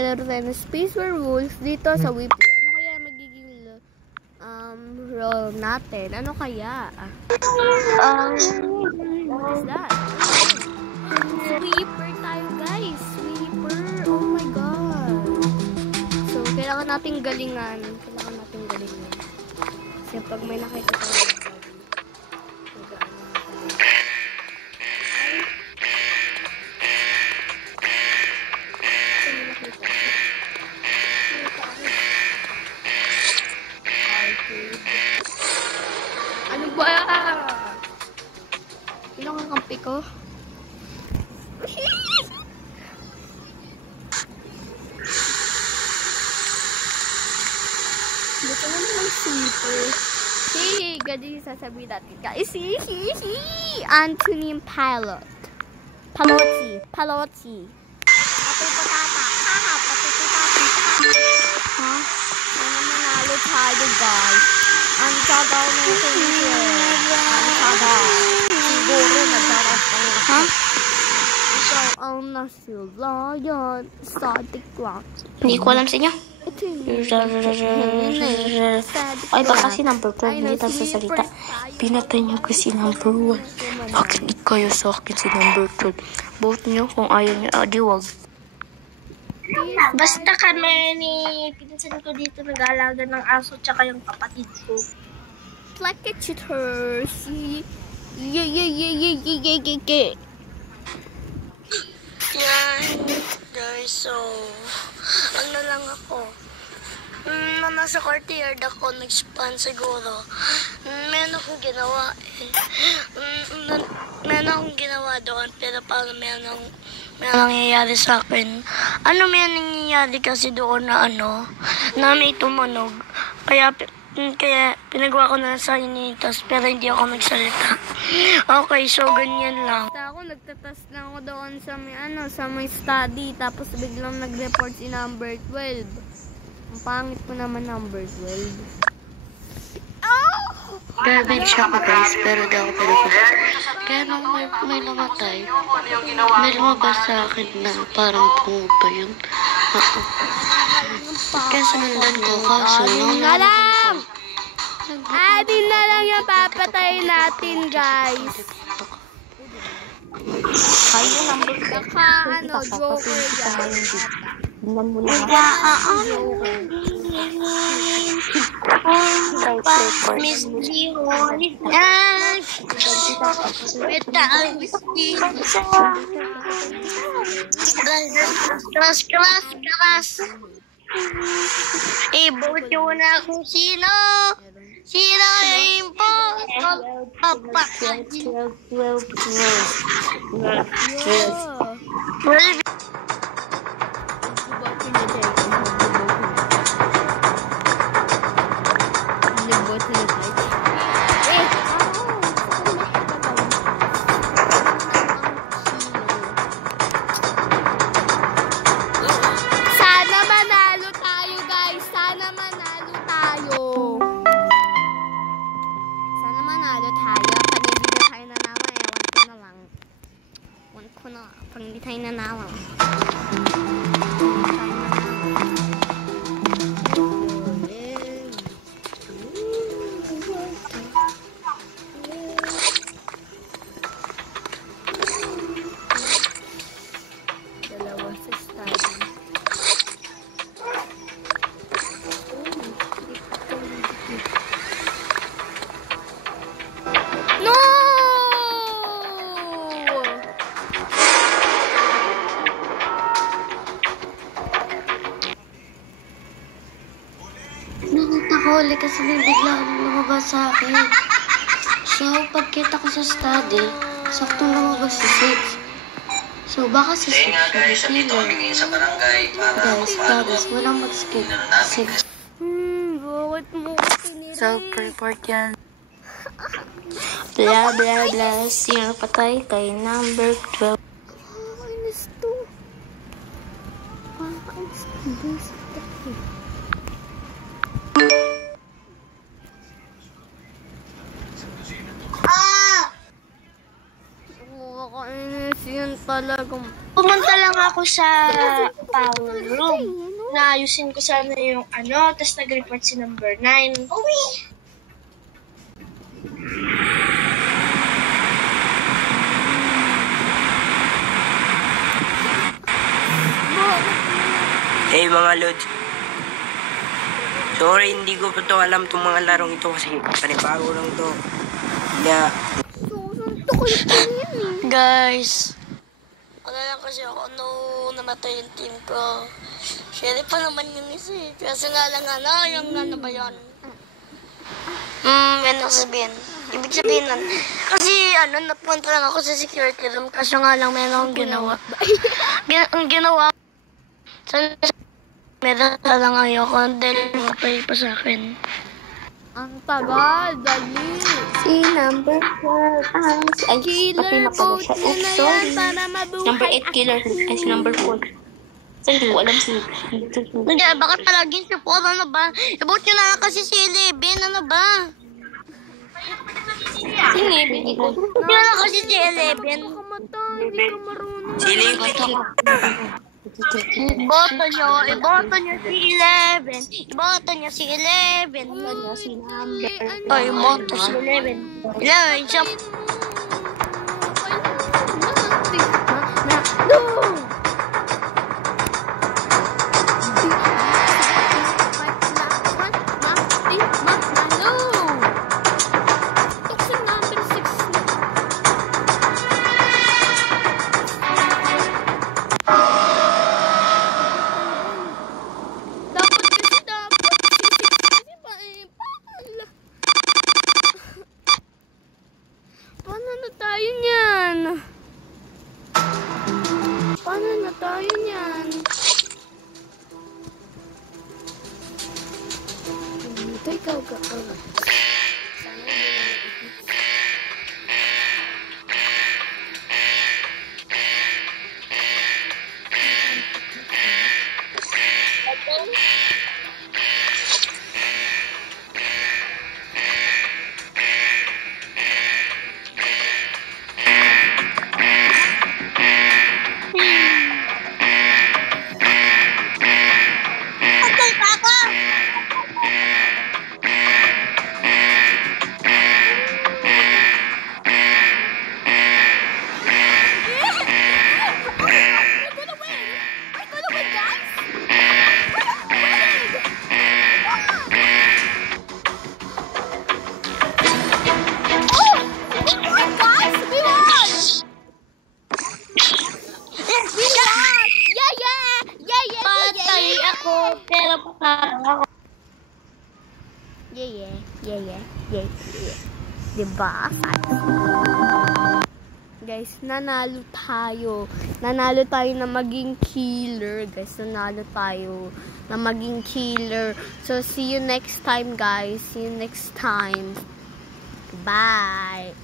Laro tayo ng Space Werewolf dito sa Weebly. Ano kaya magiging role natin? Ano kaya? What is that? Sweeper tayo, guys. Sweeper. Oh my god. So, kailangan nating galingan. Kasi pag may nakita tayo ano ba? Ilang ang kampi ko? Buto naman ng sweeper. Hey, ganyan yung sasabihin natin, guys. Antonym Pilot. Paloti. Pati patata. Haha, pati patata. Ha? Ano manalo tayo, guys? Ang tagaw na ito niyo. Ang tagaw. Siguro nagdaras ka nga. Ha? Ikaw ang nasilayan sa TikTok. Hindi ko alam sa inyo. Ay, baka si number 12 hindi tayo sasalita. Pinatay niyo ko si number 1. Bakit kayo sa akin si number 12? Vote niyo kung ayaw niyo. Di wag. Basta kami ni pinsan ko dito nag-aalaga ng aso tsaka yung kapatid ko. Like a cheater. Yan, guys, so ano lang ako. Nasa courtyard ako, nag-spawn siguro. Meron akong ginawa doon, pero parang meron nangyayari sa akin. May nangyayari kasi doon na na may tumunog. Kaya pinagawa ko na sa initas, pero hindi ako magsalita. Okay, so ganyan lang. Ako nagtatas lang ako doon sa may study, tapos biglang nag-report si number 12. Ang pangit po naman number 12. Garbage ako, guys, pero di ako pinapasok. Kaya nung may namatay, may lumabas sa akin na parang pumunta yun. Kaya sunundan ko, kaso nung alam! Adin na lang yung papatay natin, guys. kayo number Joker yan. Miss Gihon. Kelas. Vote nyo na kung sino yung papa. 12. Pag hindi tayo nanalo. Dalawa sa study. No! Nakakahuli kasi may bigla lumabas sa akin. So, pagkita ko sa study, sakto lumabas si 6. So, baka si 6 yung killer. Guys, walang mag-skip. 6. Bakit mo pinirate? Self-report yan. Blah, blah, blah. Sino patay kay number 12? Kakainis to. Kakainis to. Kakainis yun talagang. Pumunta lang ako sa power room. Naayusin ko sana yung tapos nag-report si number 9. Hey mga lods. Sorry, hindi ko pa to alam itong mga larong ito kasi panibago lang to. Kaya, Susuntok ko yung tingin eh. Guys, wala lang kasi ako namatay yung team ko. Sheriff pa naman yung isa eh. Kasi nga lang yung ba yun? Yan ang sabihin. Ibig sabihin nun. Kasi napunta lang ako sa security room kasi nga lang meron akong ginawa. Ang ginawa meron lang ayoko dahil mapay pa sa akin. Ang tagal, dali. Si number 12. Ay, Killer vote nyo na yan para mabuhay. Number 8 killer. Ay, si number 4. Hindi ko alam si... Hindi, bakit palagi si 4? Ano ba? I-vote nyo na lang kasi si 11. Ano ba? Hindi, hindi ko. Vote nyo na lang kasi si 11. Kamatay, hindi ka marunong. sili Iboto nyo si 11. Iboto nyo si 11. Iboto nyo si number. Ay, iboto si 11. 11, siya. No! Paano na tayo niyan? Paano na tayo niyan? Ito ikaw ka. Yeah. Diba? Guys, nanalo tayo. Nanalo tayo na maging killer. Guys, nanalo tayo na maging killer. So, see you next time, guys. See you next time. Bye.